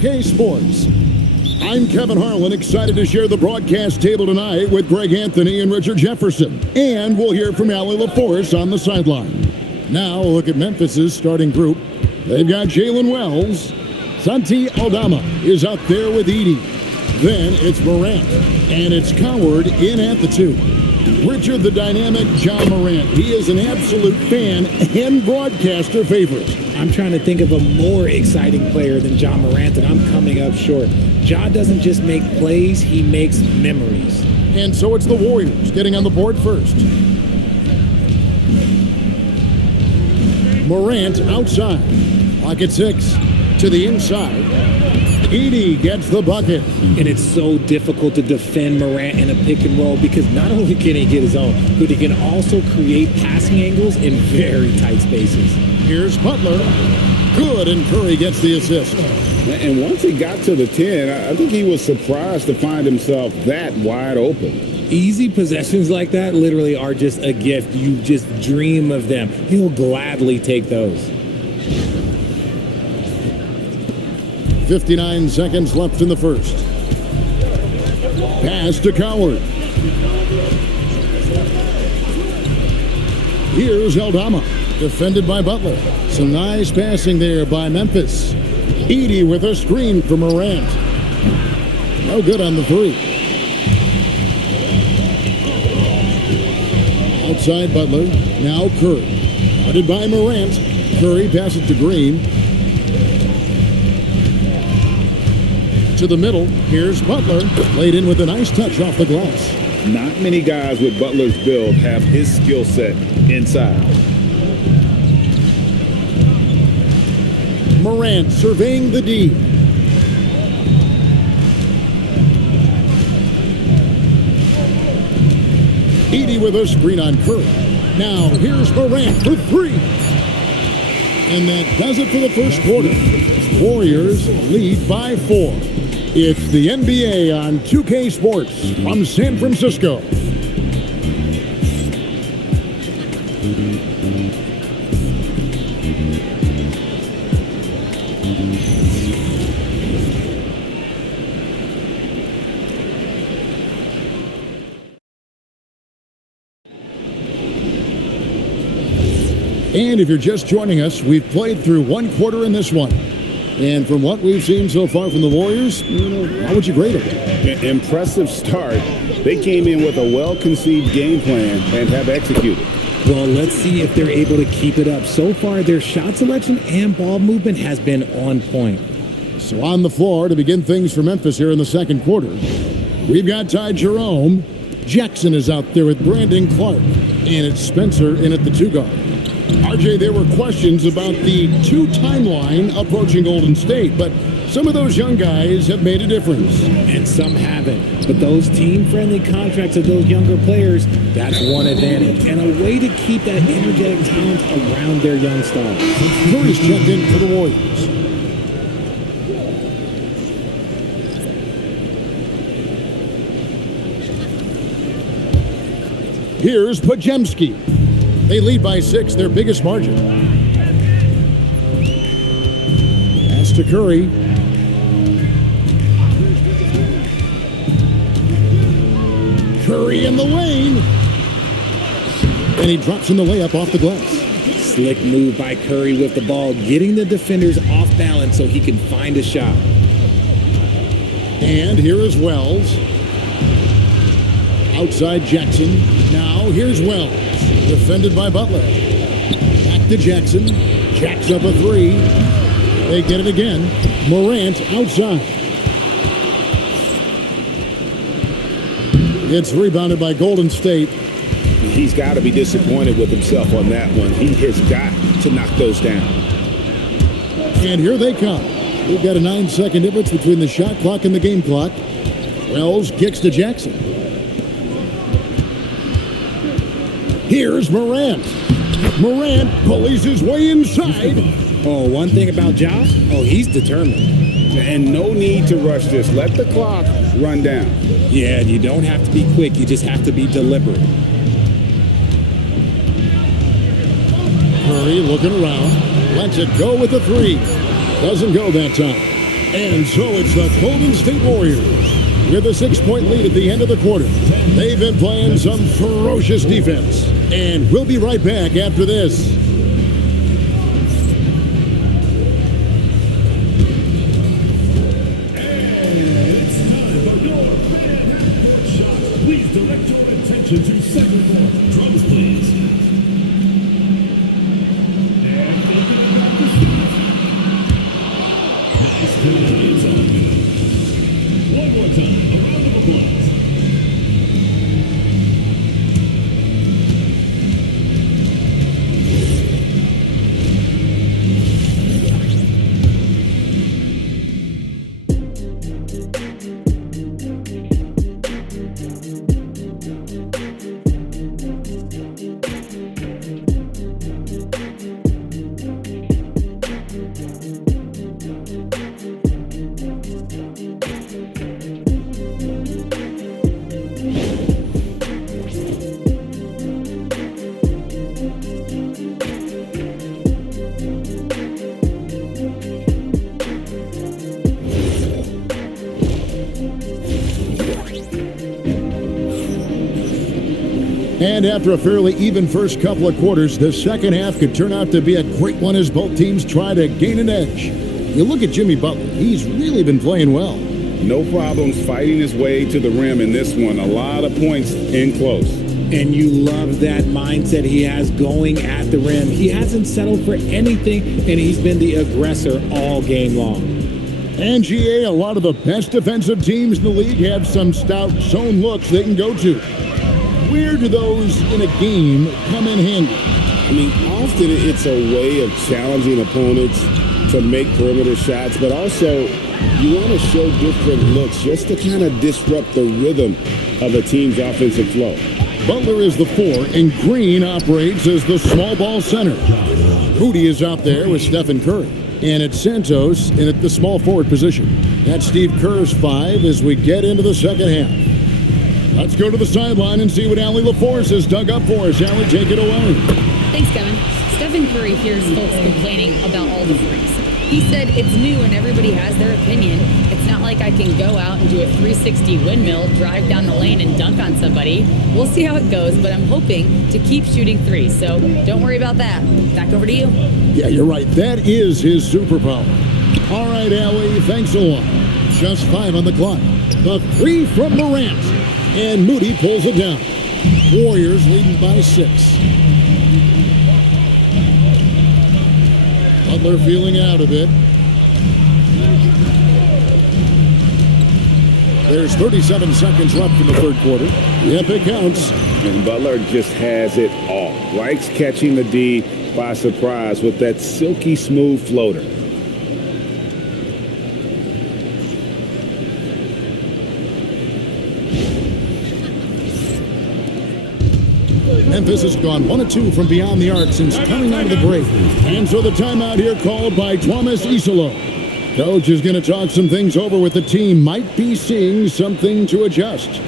K Sports. I'm Kevin Harlan, excited to share the broadcast table tonight with Greg Anthony and Richard Jefferson. And we'll hear from Allie LaForce on the sideline. Now, look at Memphis's starting group. They've got Jalen Wells. Santi Aldama is out there with Edey. Then it's Morant. And it's Coward in at the 2. Richard, the dynamic John Morant. He is an absolute fan and broadcaster favorite. I'm trying to think of a more exciting player than John Morant, and I'm coming up short. Ja doesn't just make plays, he makes memories. And so it's the Warriors getting on the board first. Morant outside. Pocket 6 to the inside. Edey gets the bucket. And it's so difficult to defend Morant in a pick and roll because not only can he get his own, but he can also create passing angles in very tight spaces. Here's Butler. Good, and Curry gets the assist. And once he got to the 10, I think he was surprised to find himself that wide open. Easy possessions like that literally are just a gift. You just dream of them. He'll gladly take those. 59 seconds left in the first. Pass to Coward. Here's Aldama, defended by Butler. Some nice passing there by Memphis. Edey with a screen for Morant. No good on the 3. Outside Butler. Now Curry. Guarded by Morant. Curry passes to Green. To the middle. Here's Butler. Laid in with a nice touch off the glass. Not many guys with Butler's build have his skill set inside. Morant surveying the D. Edey with a screen on Curry. Now here's Morant for 3. And that does it for the first quarter. Warriors lead by 4. It's the NBA on 2K Sports from San Francisco. And if you're just joining us, we've played through 1 quarter in this one. And from what we've seen so far from the Warriors, how would you grade it? Impressive start. They came in with a well-conceived game plan and have executed. Well, let's see if they're able to keep it up. So far, their shot selection and ball movement has been on point. So on the floor to begin things for Memphis here in the second quarter, we've got Ty Jerome. Jackson is out there with Brandon Clark. And it's Spencer in at the 2 guard. RJ, there were questions about the 2 timeline approaching Golden State, but some of those young guys have made a difference. And some haven't. But those team-friendly contracts of those younger players, that's one advantage. And a way to keep that energetic talent around their young stars. Curry's checked in for the Warriors. Here's Podziemski. They lead by 6, their biggest margin. Pass to Curry. Curry in the lane. And he drops in the layup off the glass. Slick move by Curry with the ball, getting the defenders off balance so he can find a shot. And here is Wells. Outside Jackson. Now here's Wells. Defended by Butler. Back to Jackson. Jacks up a 3. They get it again. Morant outside. It's rebounded by Golden State. He's got to be disappointed with himself on that one. He has got to knock those down. And here they come. We've got a 9-second difference between the shot clock and the game clock. Wells kicks to Jackson. Here's Morant. Morant pulleys his way inside. Oh, one thing about Ja, he's determined. And no need to rush this. Let the clock run down. Yeah, you don't have to be quick. You just have to be deliberate. Curry looking around. Lets it go with the 3. Doesn't go that time. And so it's the Golden State Warriors with a 6-point lead at the end of the quarter. They've been playing some ferocious defense. And we'll be right back after this. Please direct your attention to second court. Drums, please. And thinking about the shoot. Nice contains on me. One more time. A round of applause. And after a fairly even first couple of quarters, the second half could turn out to be a great one as both teams try to gain an edge. You look at Jimmy Butler, he's really been playing well. No problems fighting his way to the rim in this one. A lot of points in close. And you love that mindset he has going at the rim. He hasn't settled for anything, and he's been the aggressor all game long. And GA, a lot of the best defensive teams in the league have some stout zone looks they can go to. Where do those in a game come in handy? I mean, often it's a way of challenging opponents to make perimeter shots, but also you want to show different looks just to kind of disrupt the rhythm of a team's offensive flow. Butler is the 4, and Green operates as the small ball center. Moody is out there with Stephen Curry. And it's Santos in at the small forward position. That's Steve Kerr's 5 as we get into the second half. Let's go to the sideline and see what Allie LaForce has dug up for us. Allie, take it away. Thanks, Kevin. Stephen Curry hears folks complaining about all the threes. He said it's new and everybody has their opinion. It's not like I can go out and do a 360 windmill, drive down the lane and dunk on somebody. We'll see how it goes, but I'm hoping to keep shooting threes, so don't worry about that. Back over to you. Yeah, you're right. That is his superpower. All right, Allie, thanks a lot. Just 5 on the clock. The 3 from Morant. And Moody pulls it down. Warriors leading by 6. Butler feeling out of it. There's 37 seconds left in the third quarter. Yep, it counts. And Butler just has it all. Likes catching the D by surprise with that silky smooth floater. Memphis has gone 1 of 2 from beyond the arc since coming out of the break. And so the timeout here called by Thomas Isolo. Coach is going to talk some things over with the team. Might be seeing something to adjust.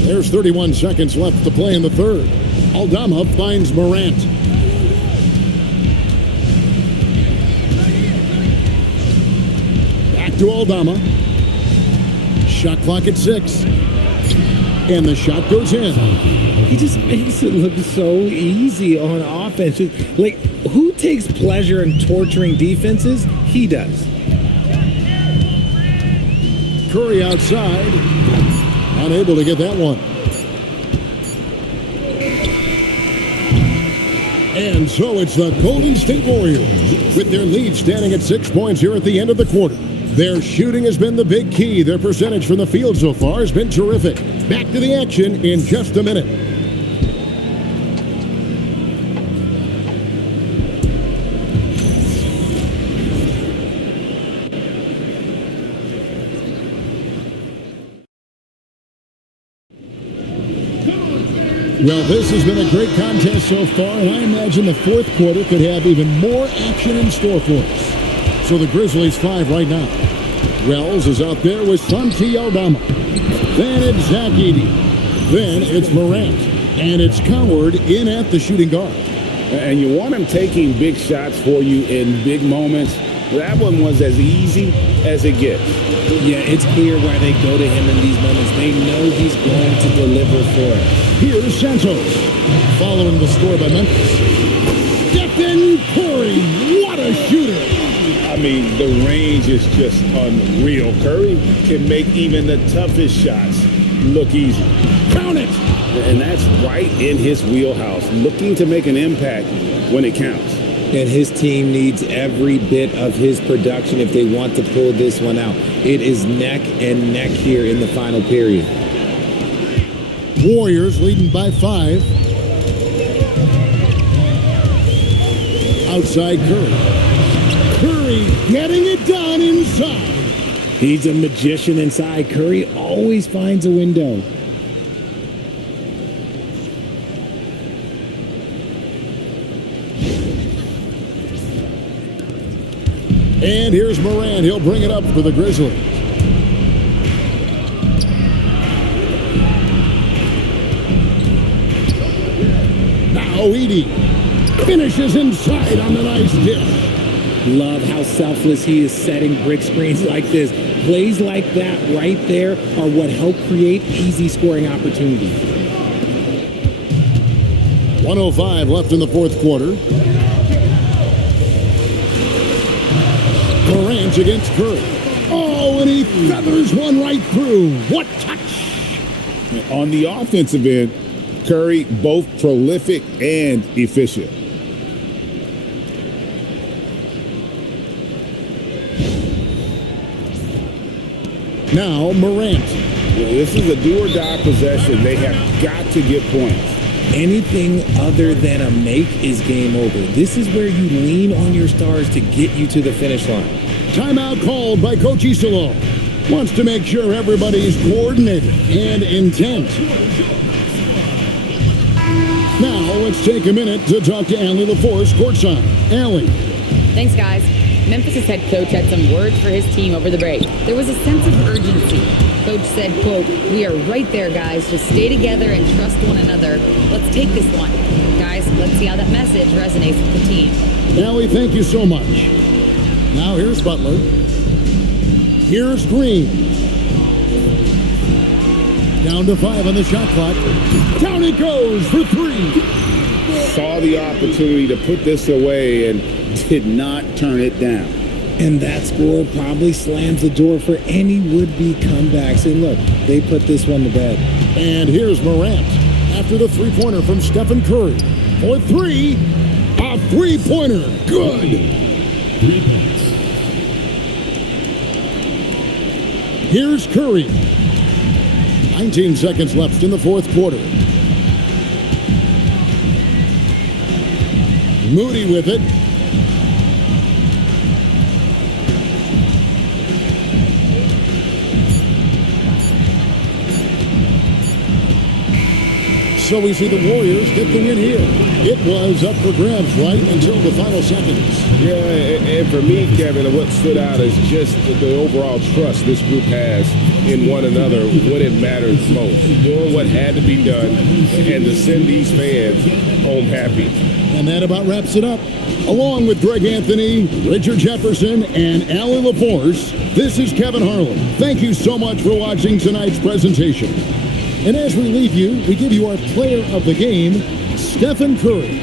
There's 31 seconds left to play in the third. Aldama finds Morant. Back to Aldama. Shot clock at 6. And the shot goes in. He just makes it look so easy on offense. Like, who takes pleasure in torturing defenses? He does. Curry outside. Unable to get that one. And so it's the Golden State Warriors with their lead standing at 6 points here at the end of the quarter. Their shooting has been the big key. Their percentage from the field so far has been terrific. Back to the action in just a minute. Well, this has been a great contest so far, and I imagine the fourth quarter could have even more action in store for us. So the Grizzlies 5 right now. Wells is out there with Santi Aldama. Then it's Zach Edey. Then it's Morant. And it's Coward in at the shooting guard. And you want him taking big shots for you in big moments. That one was as easy as it gets. Yeah, it's clear why they go to him in these moments. They know he's going to deliver for it. Here's Santos. Following the score by Memphis. Stephen Curry. What a shooter. I mean, the range is just unreal. Curry can make even the toughest shots look easy. Count it. And that's right in his wheelhouse, looking to make an impact when it counts. And his team needs every bit of his production if they want to pull this one out. It is neck and neck here in the final period. Warriors leading by 5. Outside Curry. Curry getting it done inside. He's a magician inside. Curry always finds a window. And here's Morant. He'll bring it up for the Grizzlies. Now Edey finishes inside on the nice dish. Love how selfless he is setting brick screens like this. Plays like that right there are what help create easy scoring opportunities. 1:05 left in the fourth quarter. Morant against Curry. Oh, and he feathers one right through. What touch! On the offensive end, Curry both prolific and efficient. Now Morant. Well, this is a do-or-die possession. They have got to get points. Anything other than a make is game over. This is where you lean on your stars to get you to the finish line. Timeout called by Coach Isolo. Wants to make sure everybody's coordinated and intent. Now let's take a minute to talk to Allie LaForce courtside. Allie. Thanks, guys. Memphis' head coach had some words for his team over the break. There was a sense of urgency. Coach said, quote, "We are right there, guys. Just stay together and trust one another. Let's take this one." Guys, let's see how that message resonates with the team. Allie, thank you so much. Now here's Butler. Here's Green. Down to 5 on the shot clock. Down it goes for 3. Saw the opportunity to put this away and did not turn it down. And that score probably slams the door for any would-be comebacks. And look, they put this one to bed. And here's Morant after the three-pointer from Stephen Curry. For 3, a three-pointer. Good. 3 points. Here's Curry. 19 seconds left in the fourth quarter. Moody with it. So we see the Warriors get the win here. It was up for grabs right until the final seconds. Yeah, and for me, Kevin, what stood out is just the overall trust this group has in one another when it matters most. Doing what had to be done and to send these fans home happy. And that about wraps it up. Along with Greg Anthony, Richard Jefferson, and Allie LaForce, this is Kevin Harlan. Thank you so much for watching tonight's presentation. And as we leave you, we give you our player of the game, Stephen Curry.